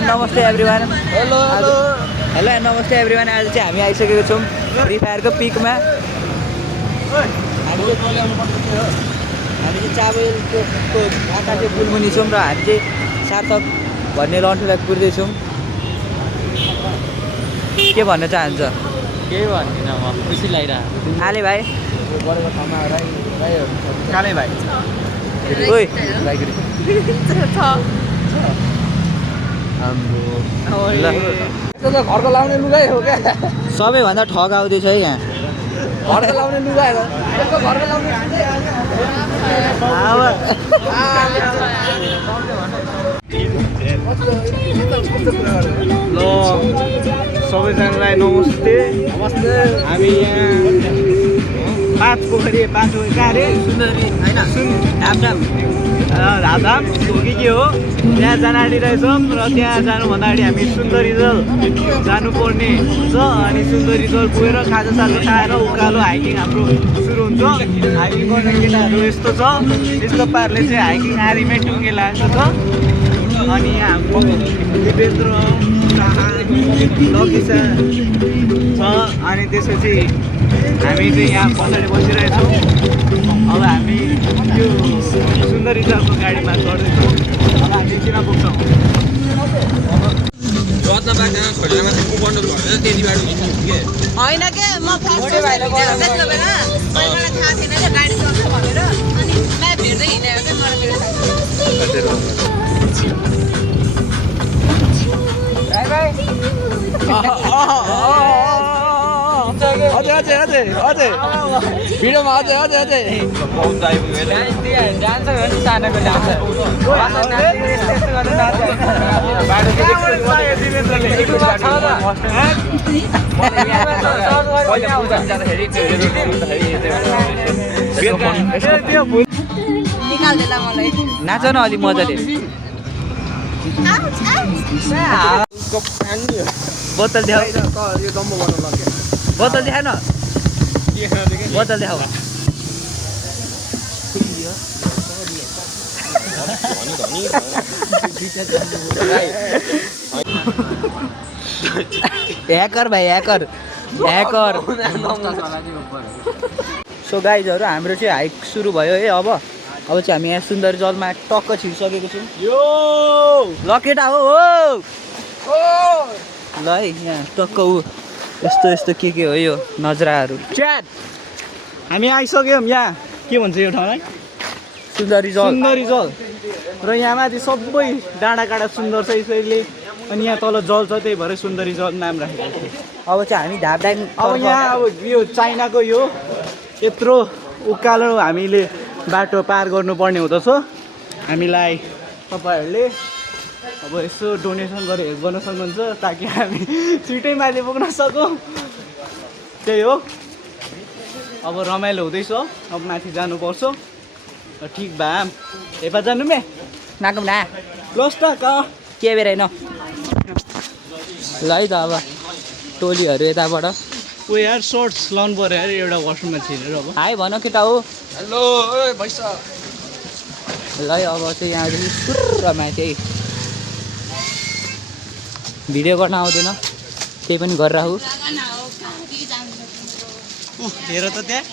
And नमस्ते everyone. Hello and नमस्ते everyone. आज चाहिँ हामी आइसकेको छौँ फ्री फायरको पिकमा। हामी चाहिँ चाबलको आकाशे पुलमुनि छौँ र हामी चाहिँ सार्थक भन्ने लन्ठुलाई कुर्दैछौँ। के भन्न चाहन्छ? केही भन्दिनँ म, खुसी लागिरहेको। आले भाइ गरेको ठाउँमा काले भाइ ओइ घरको लाउने लुगाइ हो क्या। सबैभन्दा ठग आउँदैछ है यहाँ। घरको लाउने लुगा हो घरको लाउने ल सबैजनालाई नमस्ते। हामी यहाँ पाँच पोखरी कहाँ अरे सुन्दरी होइन धामधाम धामधाम हो कि के हो त्यहाँ जान आँटिरहेछौँ र त्यहाँ जानुभन्दा अगाडि हामी सुन्दरी जल जानुपर्ने छ। अनि सुन्दरी जल पुगेर खाजा साजा खाएर उकालो हाइकिङ हाम्रो सुरु हुन्छ। हाइकिङ गर्ने केटाहरू यस्तो छ, यस्तो पाराले चाहिँ हाइकिङ आरीमै टुङ्गे लाग्छ छ। अनि यहाँ हाम्रो दिपेन्द्र लकिसा छ। अनि त्यसपछि हामी चाहिँ यहाँ पछाडि बसिरहेछौँ। अब हामी यो सुन्दरी जलको गाडीमा चढ्दैछौँ। अब हामी किन पुग्छौँ होइन के म फर्स्ट बेला त्यस्तो बेला मलाई थाहा थिएन क्या गाडी चल्छ भनेर। अनि म्याप हेर्दै हिँडेको क्या मलाई मेरो भिडियोमा अझै निकाल्देला मलाई। नाच न अलिक मजाले। बोतल देखाऊ, बोतल देखाएन, बोतल देखाऊ। ह्याकर भाइ ह्याकर ह्याकर। सो गाइजहरू हाम्रो चाहिँ हाइक सुरु भयो है। अब चाहिँ हामी यहाँ सुन्दर जलमा टक्क छिरिसकेको छौँ। यो ल केटा हो ल है यहाँ टक्क ऊ यस्तो यस्तो के हो यो नजराहरू। च्याट हामी आइसक्यौँ। यहाँ के भन्छ यो ठाउँलाई? सुन्दरी जल। सुन्दरी जल। र यहाँ माथि सबै डाँडा काँडा सुन्दर छ यसैले। अनि यहाँ तल जल छ, त्यही भएर सुन्दरी जल नाम राखेको छ। अब चाहिँ हामी धापदाङ। अब यहाँ अब यो चाइनाको यो यत्रो उकालो हामीले बाटो पार गर्नुपर्ने हुँदछ। हामीलाई तपाईँहरूले अब यसो डोनेसन गरेर हेल्प गर्न सक्नुहुन्छ ताकि हामी छिटै माथि पुग्न सकौँ। त्यही हो। अब रमाइलो हुँदैछ। अब माथि जानुपर्छ। ठिक भए हेपा जानु मे नाकम ना लस्ट के बेराइन ल है त। अब टोलीहरू यताबाट ऊ यार सर्ट्स लाउनु पऱ्यो यार एउटा वासरुममा छिरेर। अब हाई भन केटा हो। हेलो भैसा ल है अब चाहिँ यहाँ सुर माथि है। भिडियो गर्न आउँदैन त्यही पनि गरेर राखु। हेर त त्यहाँ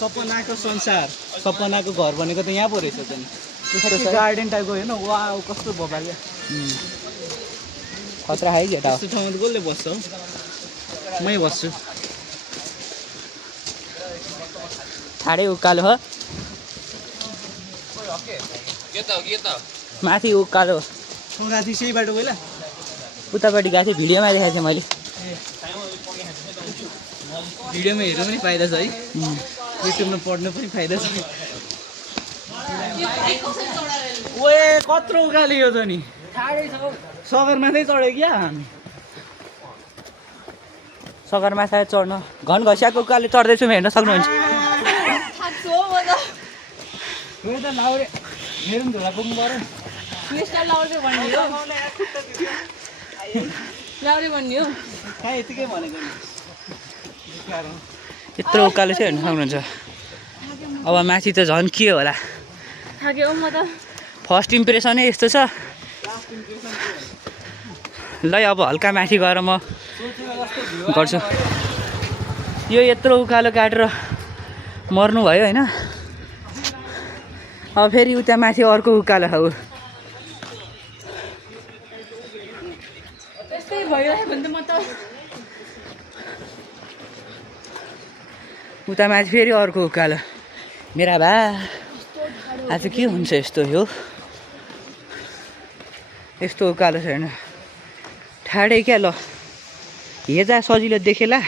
सपनाको संसार, सपनाको घर भनेको त यहाँ पो रहेछ त नि। गार्डन टाइपको होइन वा कस्तो भोपाल क्या। खतरा है केटा। यस्तो ठाउँमा त कसले बस्छ हौ? मै बस्छु। ठाडै उकालो हो माथि उकालो। गाथी सही बाटो पहिला उतापट्टि गएको थिएँ भिडियोमा देखाएको थिएँ मैले। भिडियोमा हेर्नु पनि फाइदा छ है, युट्युबमा पढ्नु पनि फाइदा छ। ओए कत्रो उकालियो त नि सगरमाथै चढ्यो क्या हामी। सगरमाथा चढ्न घन घसियाको उकालो चढ्दैछु हेर्न सक्नुहुन्छ। मेरो पनि झोला पुग्नु पऱ्यो। कहाँ यतिकै भनेको नि। यत्रो उकालो चाहिँ हेर्न सक्नुहुन्छ। अब माथि त झन् के होला। फर्स्ट इम्प्रेसनै यस्तो छ। ल अब हल्का माथि गएर म गर्छु। यो यत्रो उकालो काटेर मर्नु भयो होइन। अब फेरि उता माथि अर्को उकालो हो। त्यस्तै भयो भने त म त उता माथि फेरि अर्को उकालो। मेरा भा आज के हुन्छ यस्तो यो यस्तो उकालो छैन ठाडै क्या। ल हेर्दा सजिलो देखेला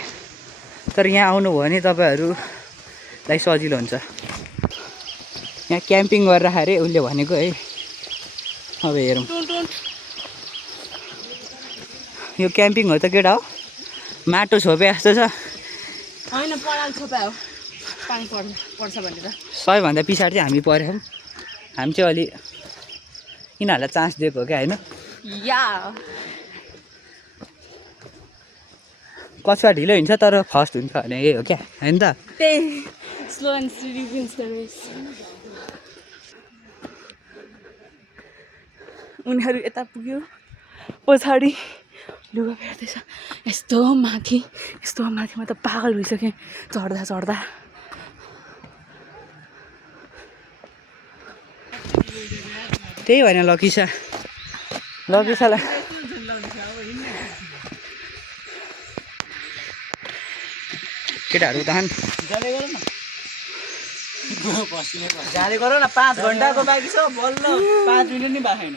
तर यहाँ आउनुभयो भने तपाईँहरूलाई सजिलो हुन्छ। यहाँ क्याम्पिङ गरेर अरे उसले भनेको है। अब हेरौँ यो क्याम्पिङ हो त केटा हो। माटो छोपे जस्तो छ। होइन पराल छोपा हो पानी पर्छ भनेर। सबैभन्दा पछाडि चाहिँ हामी पऱ्यौँ। हामी चाहिँ अलि यिनीहरूलाई चान्स दिएको हो क्या होइन। या कछुवा ढिलो हिँड्छ तर फर्स्ट हुन्छ भने यही हो क्या होइन त। त्यही slow and steady wins the race. उनीहरू यता पुग्यो पछाडि लुगा फेर्दैछ। यस्तो माथि म त पागल भइसकेँ चढ्दा चढ्दा। त्यही भएन लकिसालाई केटाहरू उतान जाने गर न 5 घन्टाको बाँकी छ बल्ल 5 मिनट नि भएको छैन।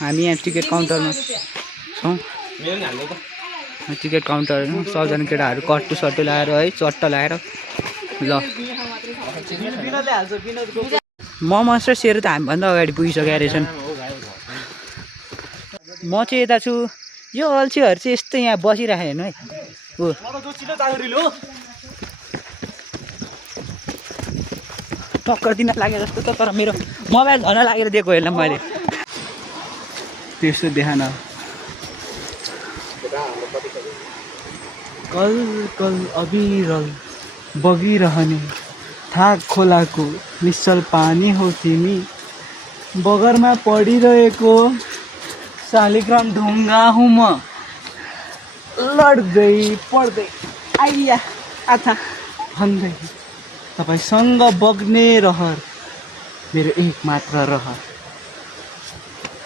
हामी यहाँ टिकट काउन्टरमा छौँ। टिकट काउन्टरमा सबजना केटाहरू कट्टु सट्टु लगाएर है चट्ट लगाएर ल मोमोस र सेरो त हामीभन्दा अगाडि पुगिसकेका रहेछन्। म चाहिँ यता छु। यो अल्छीहरू चाहिँ यस्तो यहाँ बसिरहेको हेर्नु है। हो टक्कर दिन लाग्यो जस्तो त तर मेरो मोबाइल धन लागेर दिएको हेर्न मैले त्यस्तो देखान। कल कल अविरल बगिरहने थाक खोलाको निश्चल पानी हो तिमी। बगरमा पडिरहेको शालिग्राम ढुङ्गा हुँ म। लड्दै पढ्दै आइया आथा भन्दै तपाईँसँग बग्ने रहर मेरो एक मात्र रहर।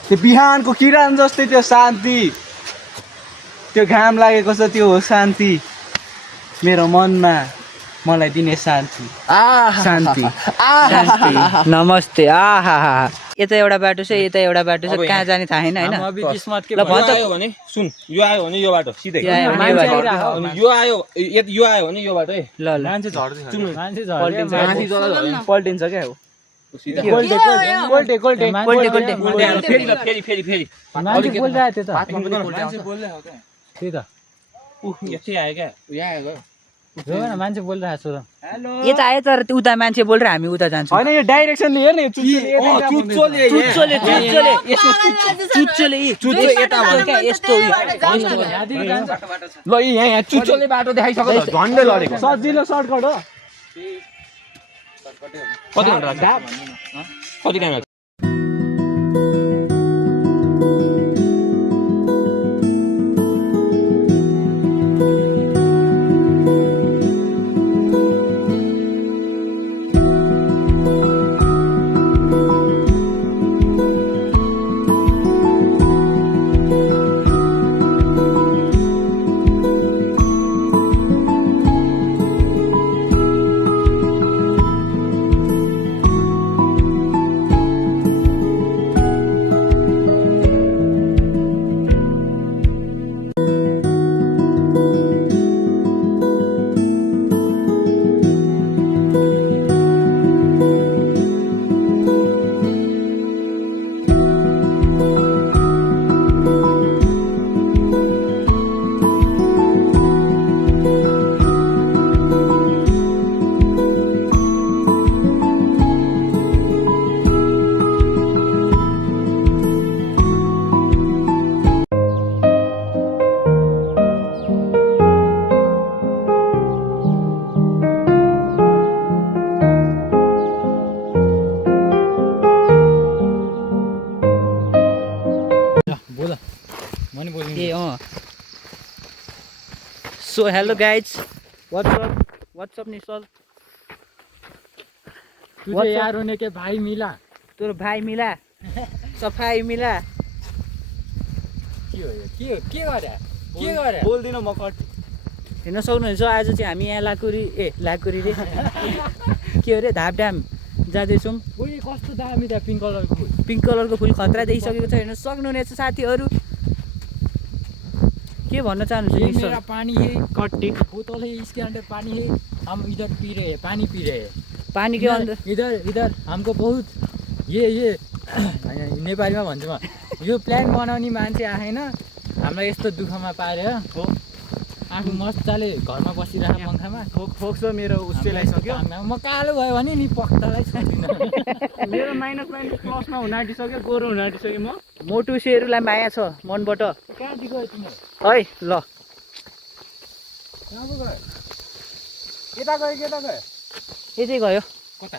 त्यो बिहानको किरण जस्तै त्यो शान्ति त्यो घाम लागेको छ त्यो हो शान्ति मेरो मनमा मलाई दिने शान्ति। शान्ति नमस्ते। आहा यता एउटा बाटो छ यता एउटा बाटो छ कहाँ जाने थाहा छैन होइन। यो आयो भने सुन यो आयो भने यो बाटो सिधै यो आयो भने यो बाटो है। ल ल मान्छे झर्दैछ पल्टिन्छ क्या हो। फेरि मान्छे बोलिरहेको थियो त त्यही त यस्तै आयो क्या यहाँ आयो मान्छे बोलिरहेको छु र यता आयो तर उता मान्छे बोलेर हामी उता जान्छौँ। होइन यो डाइरेक्सनले हेर्न यो चुच्चोले यस्तो ल यहाँ चुच्चोले बाटो देखाइसक्यो त झन्डै लडेको। सजिलो सर्टकट हो। कति घन्टा लाग्छ कति टाइम लाग्छ। So hello guys what's up initial तुझे यार होने के भाई मिला तोर भाइ मिला सफाई मिला के गरे बोल्दिनँ म कट हेर्न सक्नुहुन्छ आज चाहिँ हामी यहाँ लाकुरी रे के अरे धापड्याम जाँदैछौँ ओइ कस्तो दामी त पिङ्क कलरको फुल पिङ्क कलरको फुल खतरा देखिसकेको छ हेर्न सक्नुहुनेछ साथीहरू के भन्न चाहनुहुन्छ ये निशल मेरा पानी है कट्टी बोतल है इसके अंदर पानी है हम इधर पी रहे हैं पानी पी रहे हैं पानी के अंदर इधर हमको बहुत ये नेपालीमा भन्छु म यो प्लान बनाउने मान्छे आएन हामीलाई यस्तो दुःखमा पारेर हो आफू मजाले घरमा बसिरहेको पङ्खामा फोक्स मेरो उसले लगाइसक्यो म कालो भयो भने नि पक्तालाई छोड्दिनँ मेरो माइनस प्लसमा हुन आँटिसक्यो गोरो हुन आँटिसक्यो म मोटुसेहरूलाई माया छ मनबाट कहाँदेखि गयो तिमीहरू है ल कहाँ पो गयो केता गयो यतै गयो कता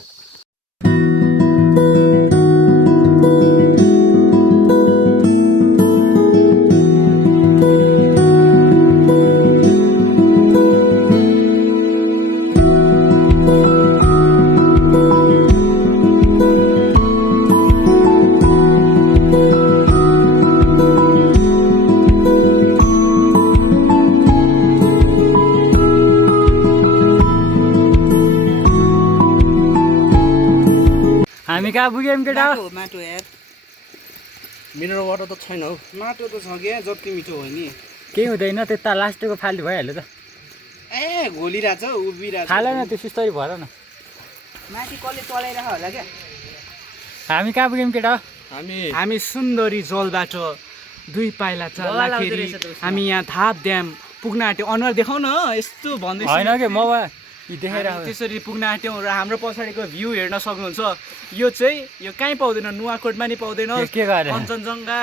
हामी कहाँ पुग्यौँ केटा माटो यार मिनरल वाटर त छैन हौ माटो त छ क्या जति मिठो हो नि केही हुँदैन त्यता लास्टको फाल्टो भइहाल्यो त ए घोलिरहेछ उभिरहेछ फाल न त्यो सुस्तरी भर न माथि कसले चलाइरह होला क्या हामी कहाँ पुग्यौँ केटा हामी सुन्दरी जलबाट 2 पाइला चाल्दाखेरि हामी यहाँ धाप ड्याम पुग्न आँट्यौँ अनुहार देखाउ न यस्तो भन्दैछ होइन कि म देखेर हामी त्यसरी पुग्न आँट्यौँ र हाम्रो पछाडिको भ्यू हेर्न सक्नुहुन्छ यो चाहिँ यो कहीँ पाउँदैन नुवाकोटमा नि पाउँदैन के गरे कञ्चनजङ्घा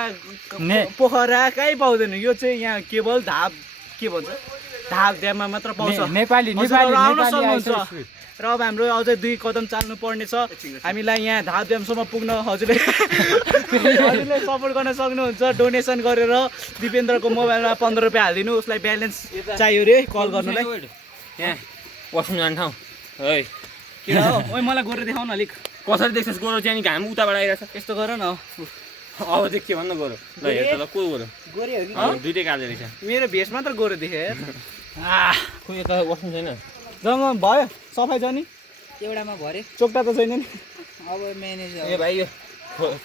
पोखरा कहीँ पाउँदैन यो चाहिँ यहाँ केवल धाप के भन्छ धाप ड्याममा मात्र पाउँछ नेपाली आउन सक्नुहुन्छ र अब हाम्रो अझै 2 कदम चाल्नु पर्ने छ हामीलाई यहाँ धाप ड्यामसम्म पुग्न हजुरले सपोर्ट गर्न सक्नुहुन्छ डोनेसन गरेर दिपेन्द्रको मोबाइलमा 15 रुपियाँ हालिदिनु उसलाई ब्यालेन्स चाहियो रे कल गर्नुलाई यहाँ वासरुम जाने ठाउँ है के हो ओइ मलाई गोरो देखाउन अलिक कसरी देख्छस् गोरो चाहिँ घाम उताबाट आइरहेछ यस्तो गर न अब देख के भन्नु गोरो ल हेर त को गोरो गोरे हो कि दुइटै काले रहेछ मेरो भेष मात्र गोरो देखे खोइ यता वासरुम छैन जङ्ग भयो सफाइ छ नि एउटामा भरे चोक्टा त छैन नि अब म्यानेज ए भाइ यो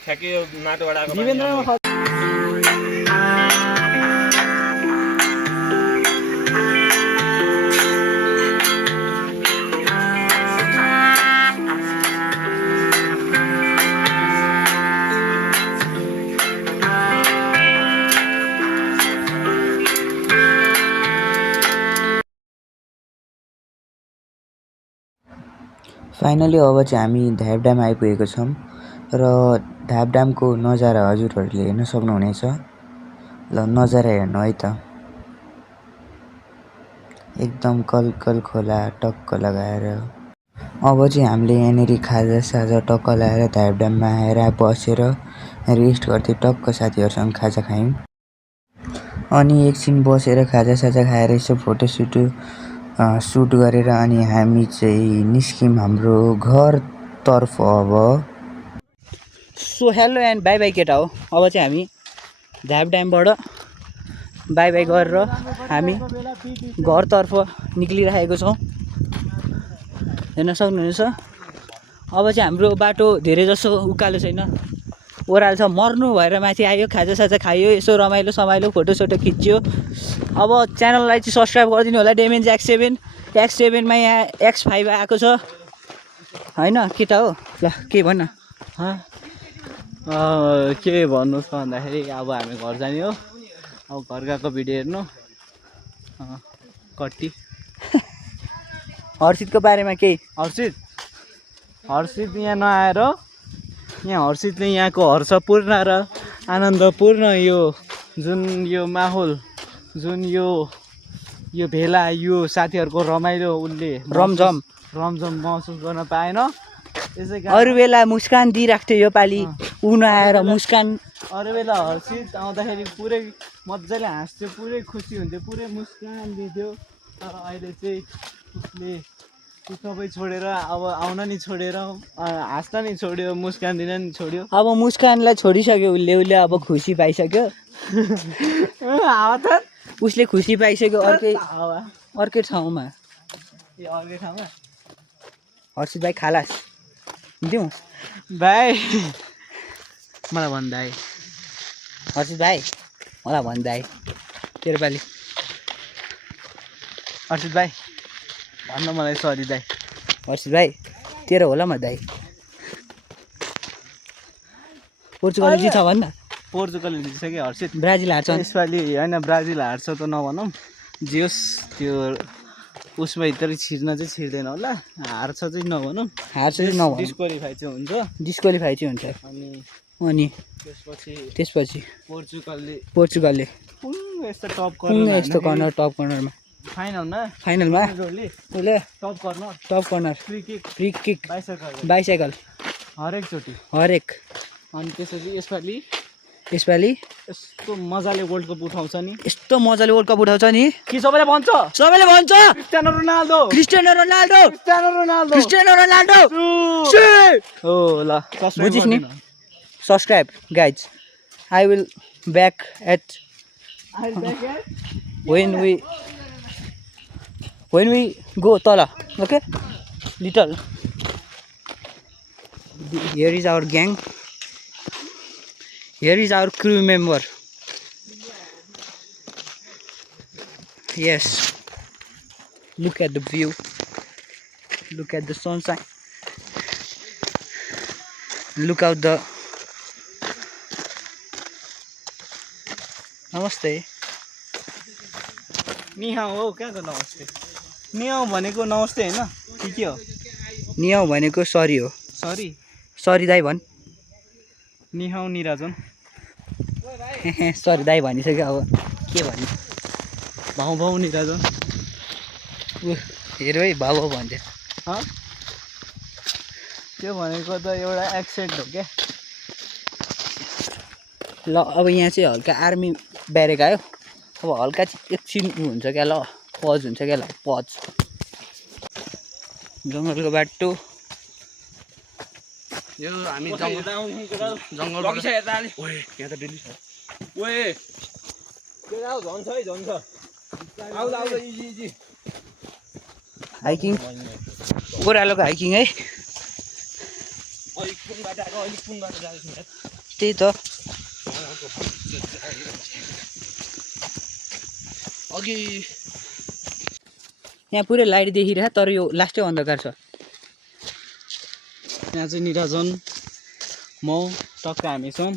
ठ्याक्कै यो माटोबाट आएको पानी दिवेन्द्रमा फाइनली अब चाहिँ हामी धाप ड्याम आइपुगेको छौँ र धाप ड्यामको नजारा हजुरहरूले हेर्न सक्नुहुनेछ ल नजारा हेर्नु है त एकदम कलकल खोला टक्क लगाएर अब चाहिँ हामीले यहाँनिर खाजासाजा टक्क लगाएर धाप ड्याममा आएर बसेर रेस्ट गर्दै टक्क साथीहरूसँग खाजा खायौँ अनि एकछिन बसेर खाजासाजा खाएर यसो फोटोसुट सुट गरेर अनि हामी चाहिँ निस्क्यौँ हाम्रो घरतर्फ अब so hello and by by केटा हो अब चाहिँ हामी धाप ड्यामबाट बाई बाई गरेर हामी घरतर्फ निक्लिरहेको छौँ हेर्न सक्नुहुनेछ अब चाहिँ हाम्रो बाटो धेरै जसो उकालो छैन ओह्रालो छ मर्नु भएर माथि आयो खाजासाजा खायो यसो रमाइलो समाइलो फोटोसोटो खिच्यो अब च्यानललाई चाहिँ सब्सक्राइब गरिदिनु होला डेमेन्ज X7 मा यहाँ X5 आएको छ होइन केटा हो ल के भन्न के भन्नुहोस् भन्दाखेरि अब हामी घर जाने हो अब घर गएको भिडियो हेर्नु कट्टी हर्षितको बारेमा केही हर्षित यहाँ नआएर यहाँ हर्षितले यहाँको हर्षपूर्ण र आनन्दपूर्ण यो जुन यो माहौल जुन यो भेला यो साथीहरूको रमाइलो उसले रमझम महसुस गर्न पाएन त्यसै अरू बेला मुस्कान दिइरहेको थियो योपालि ऊ नआएर मुस्कान अरू बेला हर्षित आउँदाखेरि पुरै मजाले हाँस्थ्यो पुरै खुसी हुन्थ्यो पुरै मुस्कान दिन्थ्यो तर अहिले चाहिँ उसले त्यो सबै छोडेर अब आउन नि छोडेर हाँस्न नि छोड्यो, मुस्कान दिन नि छोड्यो। अब मुस्कानलाई छोडिसक्यो उसले अब खुसी पाइसक्यो। हावा त उसले खुसी पाइसक्यो हावा अर्कै ठाउँमा। ए अर्कै ठाउँमा हर्षित भाइ खालास दिउँ भाइ मलाई भन् दाइ। हर्षित भाइ मलाई भन् दाइ तेरो पालि। हर्षित भाइ भन्न मलाई सरी दाइ। हर्षित भाइ तेरो होला म दाइ। पोर्चुगल जित्छ भन् न। पोर्चुगलले जितिसक्यो हर्षित। ब्राजिल हार्छ यसपालि होइन ब्राजिल हार्छ त नभनौँ, जियोस् त्यो उसमाभित्र छिर्न चाहिँ छिर्दैन होला, हार्छ चाहिँ नभनौँ, हार्छ चाहिँ नभनौँ, डिस्क्वालिफाई चाहिँ हुन्छ। डिस्क्वालिफाई चाहिँ हुन्छ। अनि त्यसपछि पोर्चुगलले यस्तो टप यस्तो कर्नर टप कर्नरमा फाइनलमा उसले top corner free kick bicycle हरेकचोटि। अनि त्यसपछि यसपालि यस्तो मजाले वर्ल्ड कप उठाउँछ नि, यस्तो मजाले वर्ल्ड कप उठाउँछ नि कि सबैले भन्छ क्रिस्टियानो रोनाल्डो हो। ल बुझिस् नि। Subscribe guys. I will back at when we go तल. Okay, little. Here is our gang. Here is our crew member. Yes. Look at the view. Look at the sunshine. Look out the. नमस्ते। निहाउ हो, कहाँको नमस्ते? निहाउ भनेको नमस्ते होइन कि के हो? निहाउ भनेको सरी हो। सरी दाइ भन्। निहाउ निराजन। सरी दाइ भनिसक्यो अब के भन्नु। भाउ निराजन। हेर है भाउ भन्छ। त्यो भनेको त एउटा एक्सेन्ट हो क्या। ल अब यहाँ चाहिँ हल्का आर्मी ब्यारेक आयो। अब हल्का चाहिँ एकछिन हुन्छ क्या, ल पज हुन्छ क्या, ल पज। जङ्गलको बाटो यो हामी जङ्गल हाइकिङ ओह्रालोको हाइकिङ है। त्यही त अघि यहाँ पुरै लाइट देखिरहेछ तर यो लास्टै अन्धकार छ। यहाँ चाहिँ निराजन म टक्क हामी छौँ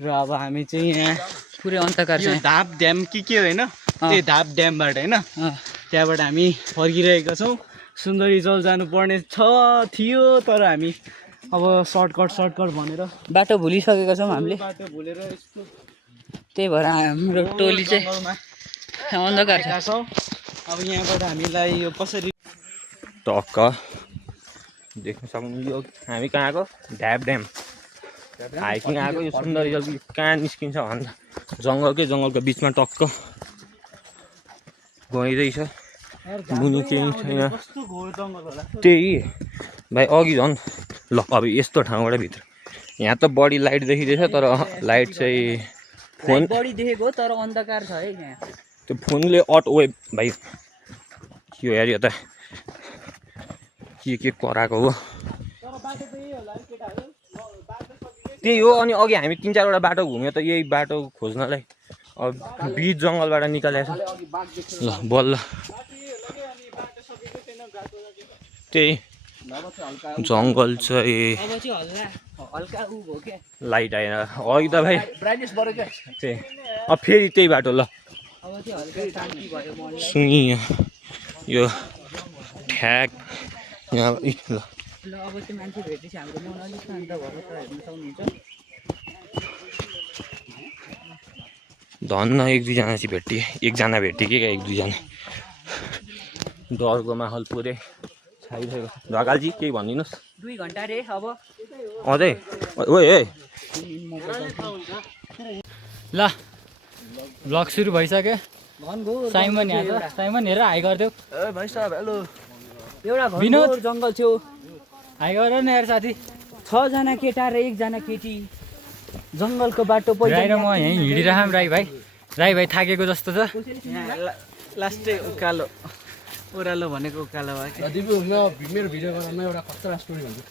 र अब हामी चाहिँ यहाँ पुरै अन्धकार छ। यो धाप ड्याम के होइन, त्यो धाप ड्यामबाट होइन, त्यहाँबाट हामी फर्किरहेका छौँ। सुन्दरी जल जानुपर्ने थियो तर हामी अब सर्टकट भनेर बाटो भुलिसकेका छौँ हामीले। बाटो भुलेर यस्तो त्यही भएर हाम्रो टोली चाहिँ अन्धकार छ। अब यहाँबाट हामीलाई यो कसरी टक्क देख्न सक्नु। यो हामी कहाँ आएको? ढ्याप ड्याम हाइकिङ आएको। यो सुन्दरी जल कहाँ निस्किन्छ भन्दा जङ्गलको बिचमा टक्क गइरहेछ। मुनि केही छैन, त्यही भाइ अघि झन्। ल अब यस्तो ठाउँबाट भित्र यहाँ त बढी लाइट देखिँदैछ तर लाइट चाहिँ फोन बढी देखेको तर अन्धकार छ है यहाँ। त्यो फोनले वेब भाइ यो हेऱ्यो त के कराएको हो त्यही हो। अनि अघि हामी 3-4वटा बाटो घुम्यो त यही बाटो खोज्नलाई अब बिच जङ्गलबाट निकालेको छ। ल बल्ल त्यही जङ्गल चाहिँ लाइट आएन अघि त भाइ। त्यही अब फेरि त्यही बाटो। ल सुनि यो ठ्याक यहाँ ल अब त्यो मान्छे भेटेपछि हाम्रो मन अलिक शान्त भएर हेर्न सक्नुहुन्छ। धन्न 1-2जना चाहिँ भेटिए, एकजना भेटिए कि 1-2जना। डरको माहौल पुरै छाइरहेको। ढकालजी केही भनिदिनुहोस्। 2 घन्टा रे अब अझै ओए ल भ्लग सुरु भइसक्यो। साइमन यहाँ छ साइमन हेर हाई गरिदेऊ ए भाइ साहब हेलो एउटा विनोद। घनघोर जङ्गल थियो हाई गर न यार साथी 6 जना केटा र 1 जना केटी जङ्गलको बाटो राई र म यहीँ हिँडिरहँ राई भाइ थाकेको जस्तो छ यहाँ लास्टै उकालो ओह्रालो भनेको उकालो भयो कि मेरो भिडियो बनाउन एउटा खतरा स्टोरी भन्छु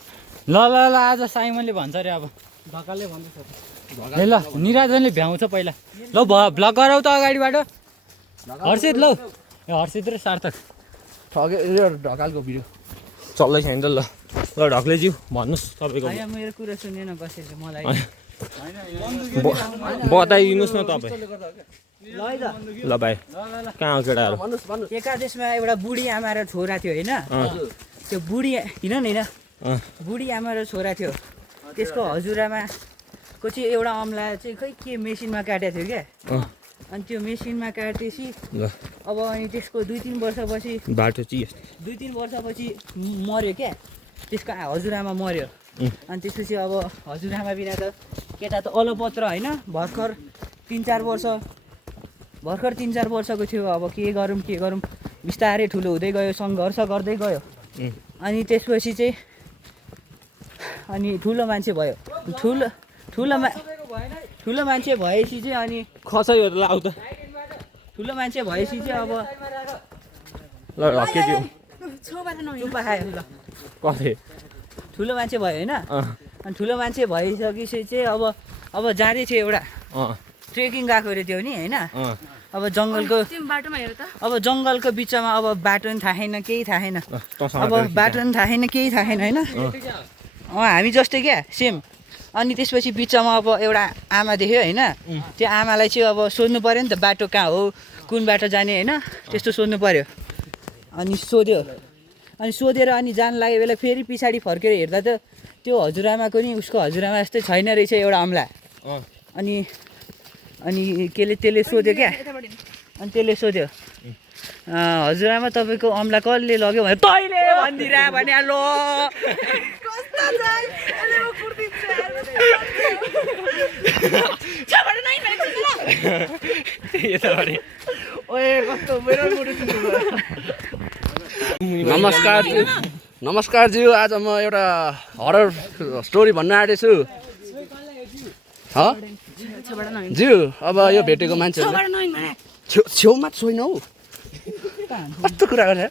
ल ल ल आज साइमनले भन्छ अरे अब ढकालले भन्दैछ ए ल निराजनले भ्याउँछ पहिला ल भ्लग गराउ त अगाडिबाट हर्षित ल ए हर्षित र सार्थक ठगे यो ढकालको भिडियो चल्दैछ नि त ल ल ढक्लेज्यू भन्नुहोस् तपाईँको होइन मेरो कुरा सुनेन कसैले मलाई बताइदिनुहोस् न तपाईँ ल है त ल भाइ कहाँ हो केटाहरू एकादेशमा एउटा बुढी आमा र छोरा थियो होइन त्यो बुढी हिँड न हिँड बुढी आमा र छोरा थियो त्यसको हजुरआमाको चाहिँ एउटा अम्ला चाहिँ खै के मेसिनमा काटेको थियो क्या अनि त्यो मेसिनमा काटेपछि ल अब अनि त्यसको 2-3 वर्षपछि बाटो चाहिँ 2-3 वर्षपछि मर्यो क्या त्यसको हजुरआमा मर्यो अनि त्यसपछि अब हजुरआमा बिना त केटा त अलपत्र होइन भर्खर 3-4 वर्षको थियो अब के गरौँ बिस्तारै ठुलो हुँदै गयो सङ्घर्ष गर्दै गयो अनि त्यसपछि चाहिँ अनि ठुलो मान्छे भयो ठुलो मान्छे भएपछि चाहिँ अनि खसै हो त ल आउ त ठुलो मान्छे भएपछि चाहिँ अब ल ढक्केज्यू चुप्पा खायो ल कति ठुलो मान्छे भयो होइन अनि ठुलो मान्छे भइसकेपछि चाहिँ अब जाँदै थियो एउटा ट्रेकिङ गएको अरे त्यो नि होइन अब जङ्गलको बिचमा अब बाटो पनि थाहा छैन केही थाहा छैन अब बाटो पनि थाहा छैन केही थाहा छैन होइन हामी जस्तै क्या सेम अनि त्यसपछि बिचमा अब एउटा आमा देख्यो होइन त्यो आमालाई चाहिँ अब सोध्नु पऱ्यो नि त बाटो कहाँ हो कुन बाटो जाने होइन त्यस्तो सोध्नु पऱ्यो अनि सोधेर अनि जान लागेको बेला फेरि पछाडि फर्केर हेर्दा त त्यो हजुरआमाको नि उसको हजुरआमा जस्तै छैन रहेछ एउटा अम्ला अनि त्यसले सोध्यो क्या अनि त्यसले सोध्यो हजुरआमा तपाईँको अम्ला कसले लग्यो भने तैँले भनिदिएर भने लो नमस्कार ज्यू आज म एउटा हरर स्टोरी भन्न आँटेको छु ज्यू अब यो भेटेको मान्छेहरू छेउमा छैन हौ कस्तो कुरा गर्छ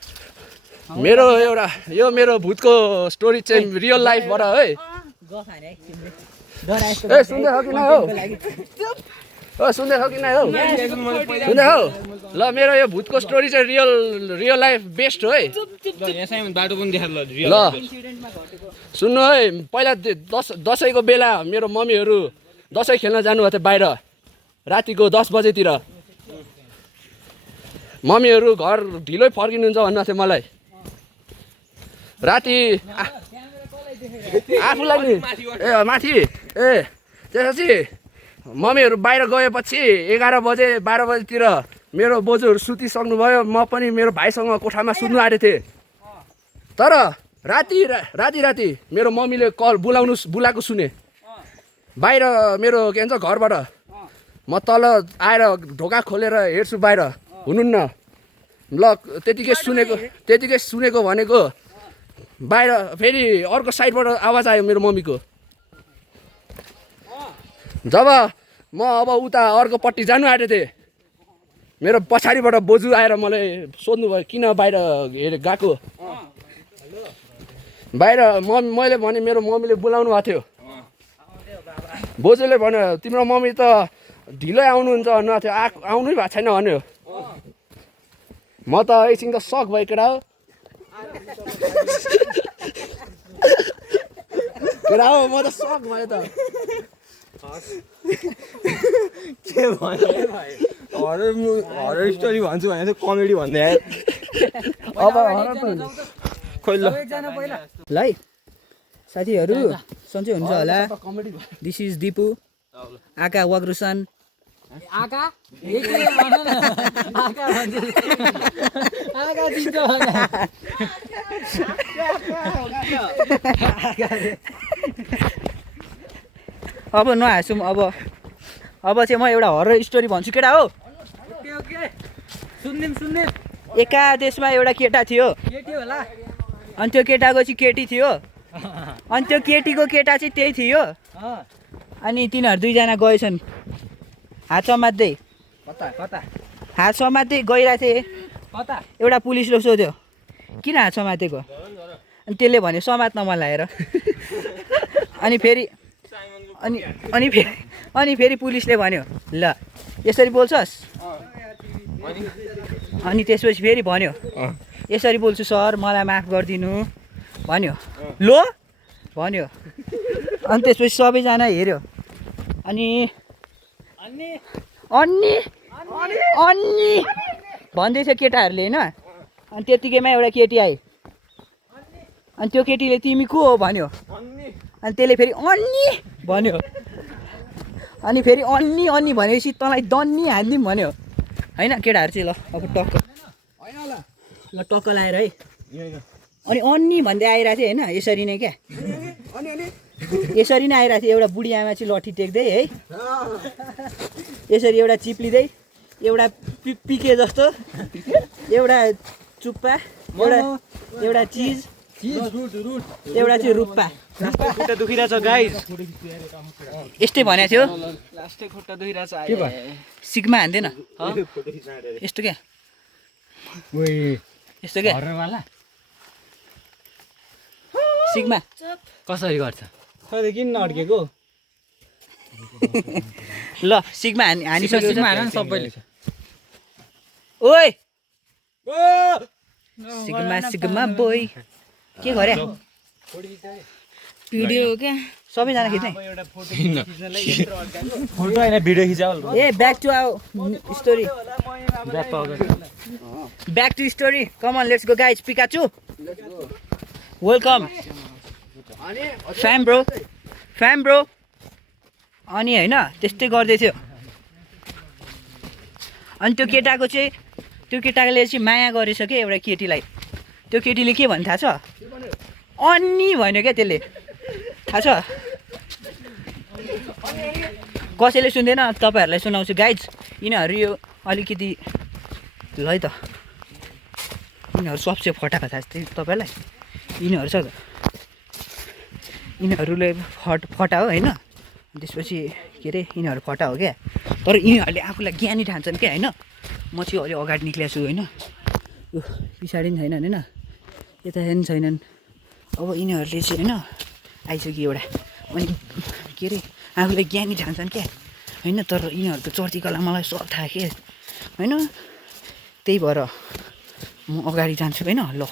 मेरो भूतको स्टोरी चाहिँ रियल लाइफबाट है ए सुन्दैछ कि नै हो सुन्दैछ कि नै हो सुन्दै हौ ल मेरो यो भूतको स्टोरी चाहिँ रियल लाइफ बेस्ट हो है बाटो पनि देखाएर ल सुन्नु है पहिला दसैँको बेला मेरो मम्मीहरू दसैँ खेल्न जानुभएको थियो बाहिर रातिको 10 बजेतिर मम्मीहरू घर ढिलै फर्किनुहुन्छ भन्नु थियो मलाई राति आफूलाई नि ए माथि ए त्यसपछि मम्मीहरू बाहिर गएपछि 11 बजे 12 बजेतिर मेरो बोजूहरू सुतिसक्नुभयो म पनि मेरो भाइसँग कोठामा सुत्नु आँटेको थिएँ तर राति मेरो मम्मीले कल बोलाएको सुने बाहिर मेरो के भन्छ घरबाट म तल आएर ढोका खोलेर हेर्छु बाहिर हुनुहुन्न ल त्यतिकै सुनेको भनेको बाहिर फेरि अर्को साइडबाट आवाज आयो मेरो मम्मीको जब म अब उता अर्कोपट्टि जानु आँटेको थिएँ मेरो पछाडिबाट बोजू आएर मलाई सोध्नुभयो किन बाहिर गएको बाहिर मैले भने मेरो मम्मीले बोलाउनु भएको थियो बोजूले भन्यो तिम्रो मम्मी त ढिलै आउनुहुन्छ भन्नु थियो आउनै भएको छैन भन्यो म त एकछिन त सक भयो केटा हो म त सक भयो त के भन्यो हरर स्टोरी भन्छु भने चाहिँ कमेडी भन्दै अब खोइ ल ल है साथीहरू सन्चै हुन्छ होला दिस इज दिपु आका वाग्रुसन आका दिन्छ अब नहाँसौँ अब चाहिँ म एउटा हरर स्टोरी भन्छु केटा हो एका देशमा एउटा केटा थियो केटी होला अनि त्यो केटाको चाहिँ केटी थियो अनि त्यो केटीको केटा चाहिँ त्यही थियो अनि तिनीहरू दुईजना गएछन् हात समात्दै कता हात समात्दै गइरहेको थिए कता एउटा पुलिसले सोध्यो किन हात समातेको अनि त्यसले भन्यो समात्न मन लागेर अनि फेरि अनि फेरि पुलिसले भन्यो ल यसरी बोल्छस् अनि त्यसपछि फेरि भन्यो यसरी बोल्छु सर मलाई माफ गरिदिनु भन्यो लो भन्यो अनि त्यसपछि सबैजना हेऱ्यो अनि अन्नी भन्दैछ केटाहरूले होइन अनि त्यतिकैमा एउटा केटी आयो अनि त्यो केटीले तिमी को हो भन्यो अनि त्यसले फेरि अन्नी भन्यो अनि फेरि अन्नी भनेपछि तँलाई दन्नी हालिदिउँ भन्यो होइन केटाहरू चाहिँ ल अब टक्क ल टक्क लाएर है अनि अन्नी भन्दै आइरहेको थियो होइन यसरी नै क्या यसरी नै आइरहेको थियो एउटा बुढी आमा चाहिँ लट्ठी टेक्दै है यसरी एउटा चिप्लिँदै एउटा पिके जस्तो एउटा चुप्पा एउटा चिज एउटा चाहिँ रुप्पा खुट्टा दुखिरहेछ गाइस यस्तै भनेको थियो लास्टै खुट्टा दुखिरहेछ सिग्मा हान्दैन यस्तो क्या यस्तो क्या सिग्मा कसरी गर्छ खै किन नअड्केको ल सिग्मा हानिसक्छु सिग्मा हान न सबैले ओइ सिग्मा बोय के गरे भिडियो हो क्या सबैजना खिच्ने फोटो होइन भिडियो खिचाउ ए back to our story back to story come on let's go guys Pikachu welcome fam bro अनि होइन त्यस्तै गर्दै थियो अनि त्यो केटाको चाहिँ त्यो केटाले चाहिँ माया गरेछ क्या एउटा केटीलाई त्यो केटीले के भन्नु थाहा छ अन्नी भन्यो क्या त्यसले थाहा छ कसैले सुन्दैन तपाईँहरूलाई सुनाउँछु गाइज यिनीहरू यो अलिकति ल है त यिनीहरू सबसे फटाएको थाहा तपाईँहरूलाई यिनीहरू छ यिनीहरूले फटा हो होइन त्यसपछि के अरे यिनीहरू फटा हो क्या तर यिनीहरूले आफूलाई ज्ञानी ठान्छन् क्या होइन म चाहिँ अलि अगाडि निक्लिएको छु होइन यो पछाडि पनि छैनन् होइन यता पनि छैनन् अब यिनीहरूले चाहिँ होइन आइसक्यो एउटा अनि के अरे आफूलाई ज्ञानी ठान्छन् क्या होइन तर यिनीहरूको चर्तीकला मलाई सब थाहा के होइन त्यही भएर म अगाडि जान्छु होइन ल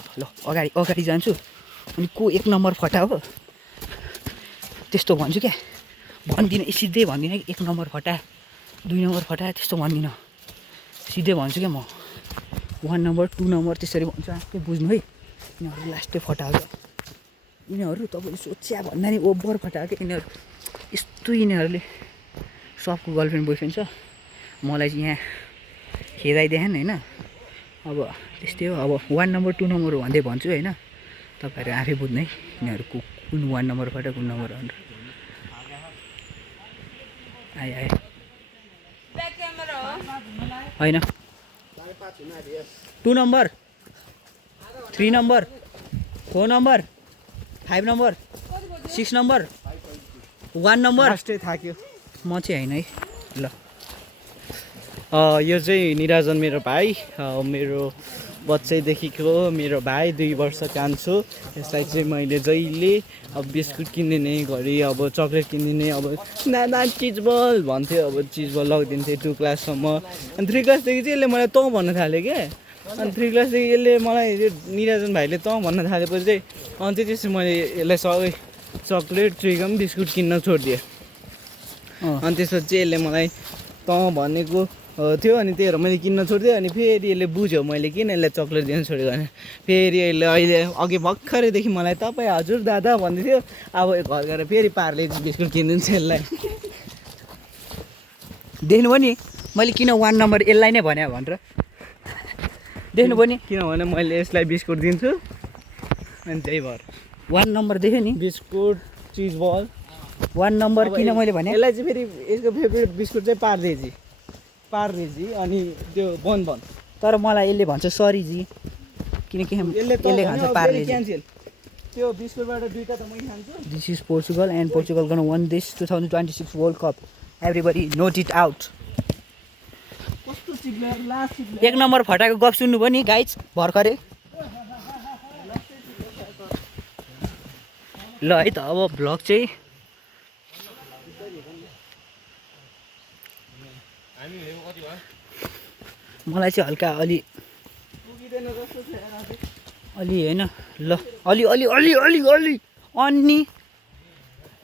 अगाडि जान्छु अनि को एक नम्बर फटा हो त्यस्तो भन्छु क्या भन्दिनँ सिधै भन्दिनँ कि 1 नम्बर फटा 2 नम्बर फटा त्यस्तो भन्दिनँ सिधै भन्छु क्या म 1 नम्बर 2 नम्बर त्यसरी भन्छु आफै बुझ्नु है यिनीहरू लास्टै फटाएको यिनीहरू तपाईँले सोच्या भन्दा नि ओभर फटाएको यिनीहरू यस्तो यिनीहरूले सबको गर्लफ्रेन्ड बोयफ्रेन्ड छ मलाई चाहिँ यहाँ खेदाइदिएन होइन अब त्यस्तै हो अब 1 नम्बर 2 नम्बर भन्दै भन्छु होइन तपाईँहरू आफै बुझ्नु है यिनीहरूको कुन 1 नम्बर फटा कुन नम्बर भनेर आए होइन 2 number 3 number 4 number 5 number 6 number 1 number लास्टै थाक्यो म चाहिँ होइन है ल यो चाहिँ निराजन मेरो भाइ मेरो बच्चैदेखिको मेरो भाइ 2 वर्ष कान्छो यसलाई चाहिँ मैले जहिले अब बिस्कुट किनिदिने घरि अब चक्लेट किनिदिने अब नाना चिजबल भन्थ्यो अब चिजबल लगिदिन्थेँ 2 क्लाससम्म अनि 3 क्लासदेखि चाहिँ यसले मलाई तँ भन्न थाल्यो क्या अनि 3 क्लासदेखि यसले मलाई निराजन भाइले तँ भन्न थालेपछि चाहिँ अनि त्यसपछि मैले यसलाई सबै चक्लेट चुइगम बिस्कुट किन्न छोडिदिएँ अनि त्यसपछि चाहिँ यसले मलाई तँ भनेको थियो अनि त्यही भएर मैले किन्न छोडिदिएँ अनि फेरि यसले बुझ्यो मैले किन यसलाई चक्लेट दिन छोडेको भने फेरि यसले अहिले अघि भर्खरैदेखि मलाई तपाईँ हजुर दादा भन्दै थियो अब घर गएर फेरि पार्ले बिस्कुट किनिदिन्छु यसलाई देख्नुभयो नि मैले किन 1 नम्बर यसलाई नै भने भनेर देख्नुभयो नि किनभने मैले यसलाई बिस्कुट दिन्छु अनि त्यही भएर 1 नम्बर देख्यो नि बिस्कुट चिज बल 1 नम्बर किन मैले भने यसलाई चाहिँ फेरि यसको फेभरेट बिस्कुट चाहिँ पार्लेजी अनि त्यो बन तर मलाई यसले भन्छ सरी जी किनकि यसले खान्छ पार्ले क्यान्सल त्यो बिस्कुटबाट दुईटा त मै खान्छु this is Portugal and Portugal gun one this 2026 world cup everybody note it out कस्तो चिप्लेर लास्ट चिप्लेर एक नम्बर फटाको गफ सुन्नुभयो नि गाइज भर्खरै ल है त अब भ्लग चाहिँ मलाई चाहिँ हल्का अलि होइन ल अलि अलि अलि अलि अलि अनि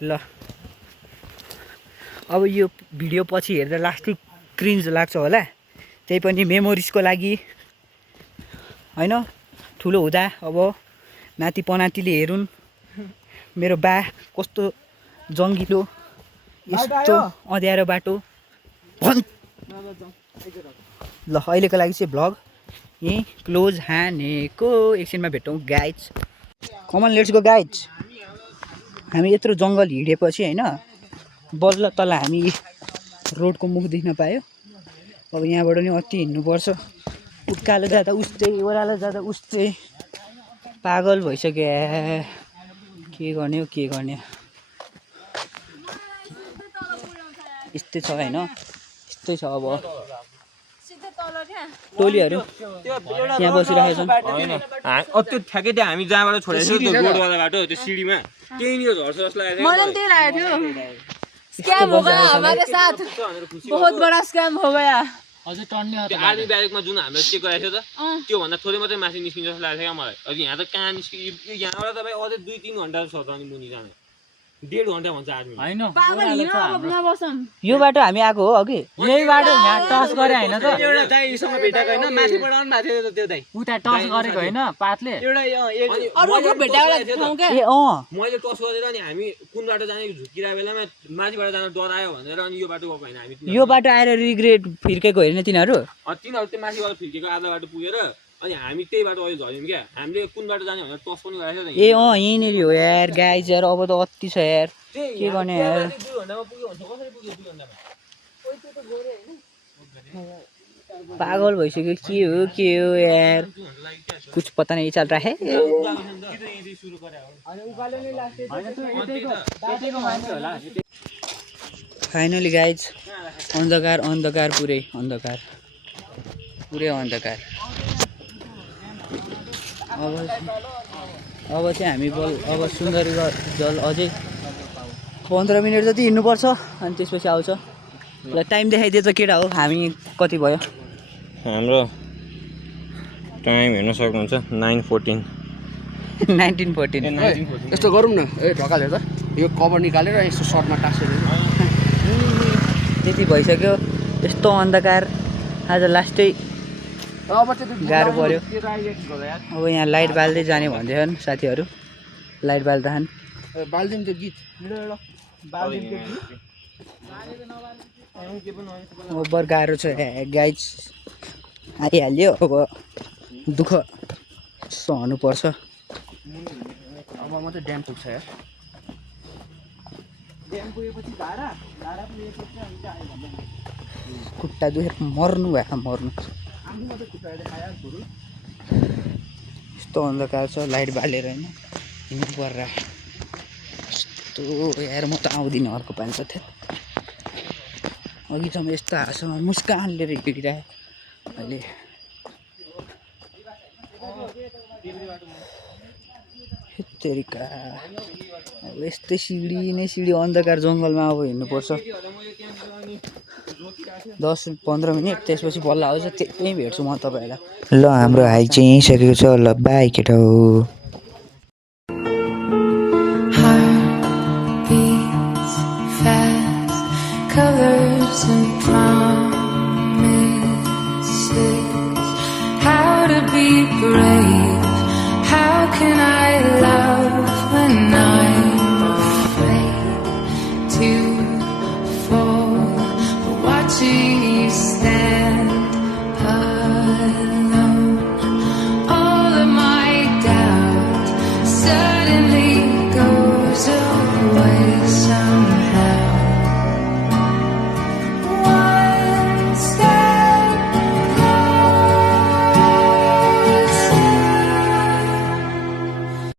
ल अब यो भिडियो पछि हेर्दा लास्टै क्रिन्ज लाग्छ होला त्यही पनि मेमोरिजको लागि होइन ठुलो हुँदा अब नाति पनातिले हेरुन् मेरो बा कस्तो जङ्गिलो यस्तो अँध्यारो बाटो भन् ल अहिलेको लागि चाहिँ भ्लग यहीँ क्लोज हानेको एकछिनमा भेटौँ guys come on let's go guys हामी यत्रो जङ्गल हिँडेपछि होइन बल्ल तल हामी रोडको मुख देख्न पायो अब यहाँबाट नि अति हिँड्नुपर्छ उकालो जाँदा उस्तै ओह्रालो जाँदा उस्तै पागल भइसक्यो के गर्ने हो के गर्ने यस्तै छ होइन यस्तै छ अब टोलीहरू त्यहाँ बसिरहेको छन् त्यो ठ्याक्कै त्यहाँ हामी जहाँबाट छोडेको थियो त्यो रोडवाला बाटो त्यो सिडीमा त्यहीँनिर झर्छ जस्तो लागेको मलाई पनि त्यही लागेको थियो स्क्याम हो गया हमारे साथ बहुत बड़ा स्क्याम हो गया अझै टर्ने त्यो आर्मी ब्यारेकमा जुन हामीले चेक गरेको थियो त त्योभन्दा थोरै मात्रै माथि निस्किन्छ जस्तो लागेको थियो क्या मलाई अब यहाँ त कहाँ निस्कियो यहाँबाट तपाईँ अझै 2-3 घन्टा छ त अनि मुनि जाने 1.5 घन्टा भन्छ आर्मी होइन पागल हिँड अब नबसौँ यो बाटो हामी आएको हो अघि यही बाटो यहाँ टच गरे होइन त एउटा दाइसँग भेटाएको होइन माथिबाट आउनु भएको थियो त्यो दाइ उता टच गरेको होइन पातले एउटा अरू ग्रुप भेटाएर ठाउँ क्या ए मैले टस गरेर अनि हामी कुन बाटो जाने झुकिरहेको बेलामा माथिबाट जान डरायो भनेर अनि यो बाटो गएको होइन हामी यो बाटो आएर रिग्रेट फिर्केको होइन तिनीहरू तिनीहरू त्यो माथिबाट फिर्केको आधा बाटो पुगेर अनि हामी त्यही बाटो अहिले झऱ्यौँ क्या हामीले कुन बाटो जाने भनेर टस पनि गरेको थियो ए यहीँनिर हो यार गाइज यार अब त अति छ यार के गर्ने यार 2 घन्टामा पुग्यो भन्छ कसरी पुग्यो 2 घन्टामा पागल भइसक्यो के हो यार कुछ पता नहीं चल रहा है फाइनली गाइज अन्धकार अन्धकार पुरै अन्धकार अब चाहिँ हामी अब सुन्दरी जल अझै 15 मिनट जति हिँड्नुपर्छ अनि त्यसपछि आउँछ ल टाइम देखाइदिए त केटा हो हामी कति भयो हाम्रो टाइम हेर्न सक्नुहुन्छ 9:14 1914 यस्तो गरौँ न ए ढकालेर त यो कभर निकालेर यस्तो सर्टमा टाँसेर त्यति भइसक्यो यस्तो अन्धकार आज लास्टै अब चाहिँ गाह्रो पऱ्यो अब यहाँ लाइट बाल्दै जाने भन्दैछन् साथीहरू लाइट बाल्दैछन् बाल्दिउँ त्यो गीत ओभर गाह्रो छ गाइज आइहाल्यो अब दुःख सहनुपर्छ अब मात्रै ड्याम पुग्छ यार खुट्टा दुखेर मर्नु यस्तो अन्धकार छ लाइट बालेर होइन हिँड्नु पर्छ यस्तो यार म त आउँदिनँ अर्को पालि त थियो अघिसम्म यस्तो हाँसोमा मुस्कान लिएर हिँडिरहे अहिले तेरिका अब यस्तै सिडी अन्धकार जङ्गलमा अब हिँड्नुपर्छ 10-15 मिनट त्यसपछि बल्ल आउँछ त्यही भेट्छु म तपाईँहरूलाई ल हाम्रो हाइक चाहिँ यहीँ सकेको छ ल बाई केटा हो